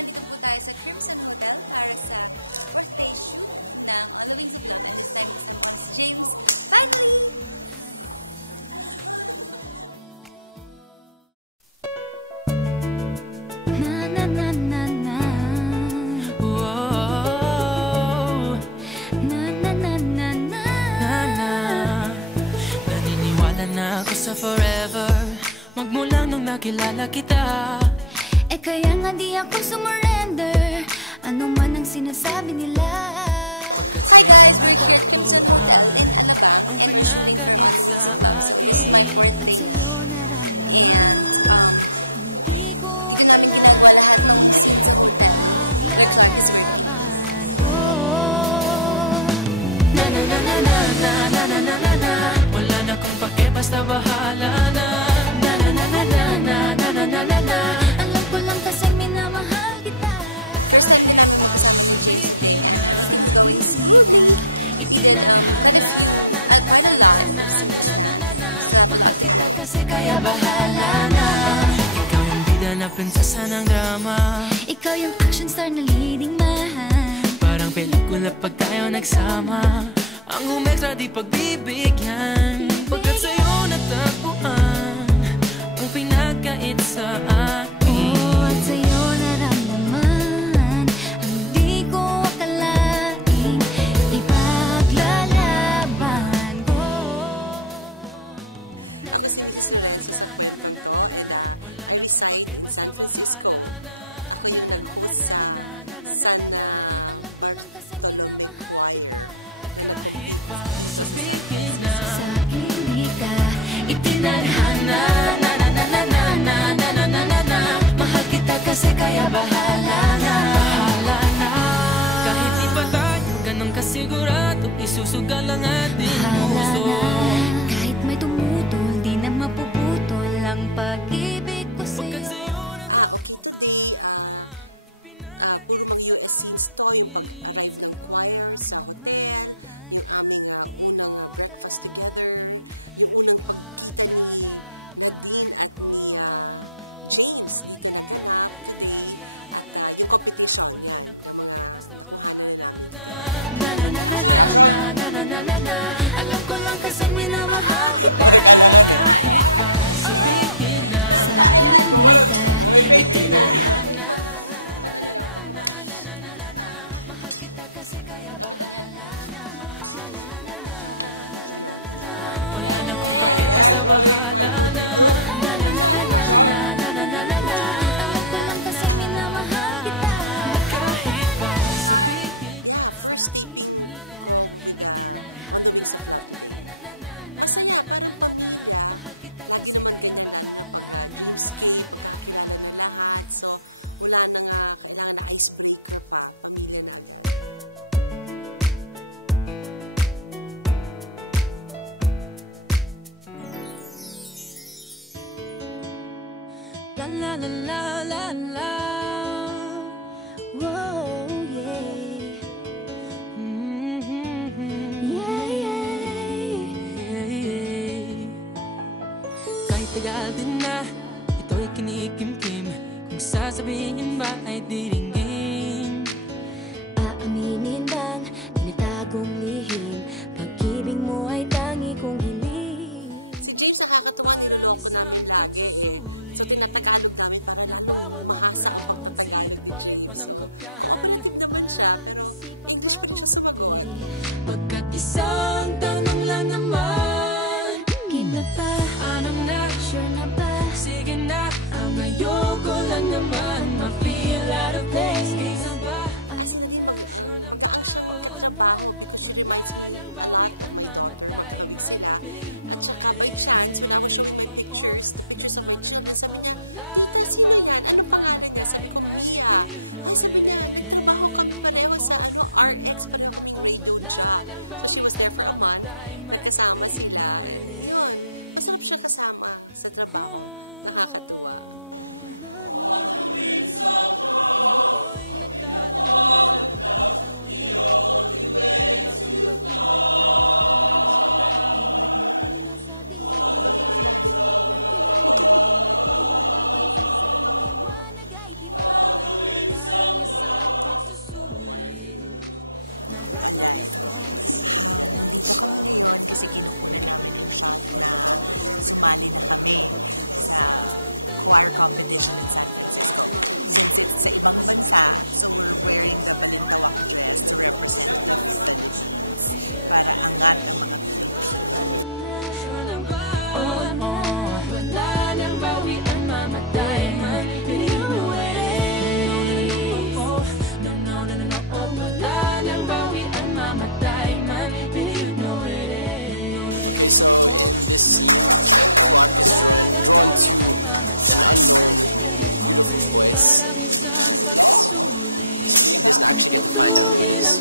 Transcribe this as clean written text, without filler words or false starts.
nandito po tayo sa Crimson Hotel para sa 4th day shoot ng On the Wings of Love. And this time, kasama ko na si James. Finally! Naniniwala na ako sa forever, magmula nung nakilala kita. Kaya nga di ako sumurrender, ano man ang sinasabi nila. Hi guys! We're here at Crimson Hotel in Alabang and we're shooting for On the Wings of Love. So this is my 4th day na. And dito namin ginagawa lahat ng scene sa hotel where Clark is working. Wala na kung pake, basta bahala na. Alam ko lang kasi minamahal kita. First time din namin magkasama ni James today and everything's going smoothly. We did quite a lot of scenes na. Still have a lot to go. Kasi kaya bahala na. Ikaw yung bida na prinsesa ng drama. Ikaw yung action star na leading man. Parang pelikula pag tayo nagsama. Ang umextra di pagbibigyan. Pagkat sa'yo natagpuan ang pinagkait sa akin. At sa'yo naramdaman ang di ko akalaing ipaglalaban ko. Ako si Mrs. Lorenzo sa kwentong to and I reside in San Francisco. Ako yung nag-host sa San Bartolome Choir na nag-compete dito sa San Francisco. Sa ibig ka itinadhana, mahal kita kasi kaya bahala na. Kahit di pa tayo ganun kasigurado, isusugal ang ating puso. Kahit may tumutol, di na mapuputol ang pag-ibig ko sa'yo. Okay, today, puro mga US scenes to, yung pag-arrive ng choir sa hotel, yung aming unang breakfast together, yung unang pagkita ni Nadine at ni James dito naganap today, at yung competition, yan, ng mga nakuhanan na namin today. Action! Alam ko lang kasi minamahal. Parang kalangan eh. Kung may fake eh. And rolling 542. Action. Yeah, first taping ko with On the Wings of Love today. Masaya, parang pamilya. Lagi naman ganyan, lalo na pag dreamscape, pagkakakilala na lahat. So, wala na nga kailangan na icebreaker pa. Pamilya na agad. La la la la la. Whoa, yeah. Kahit tagal din na ito'y kinikimkim, kung sasabihin ba ay diringgin. Aaminin bang tinitagong lihim, pag-ibig mo ay tangi kong hiling. Si James nakakatuwa, niloloko namin lagi eh. So, tinatagalog namin para lalong mahasa ang pagtatagalog ni James. So, cooperative naman siya, pero English pa rin siya sumagot. Pagkat isang tanong lang naman, Kita pa, anong na? sure na ba? Sige na, ang ayoko lang naman ma-feel out of place. Isa ba? Si Nadine, magaang siyang katrabaho because she reminds me a lot of my daughter. Magkakawig sila. At saka, by chance, when I was showing my pictures, the pictures of my children, sabi niya, Tita, sino yan? Anong pangalan niya? Sabi ko, Mia. Ay, sabi niya, nagtrabaho kami pareho sa RX, pareho kaming radio jock. So, she was there for a month. Nagkasama sila. And yun, masarap siya kasama sa trabaho. Nakakatuwa. On the wings of love, up in the clouds, the only way to fly. On the wings of love, on the wings of alive. Dito kami ngayon kasi kinukunan namin yung shot na sumali na kami sa choir competition in San Francisco. Since it's sa ibang bansa, so we're wearing the Balintawak dress to represent the Philippines para angat ang mga Pilipino. Okay, so in this scene, Clark is drawn to an unknown, beautiful voice, and he doesn't actually get to find out who it is.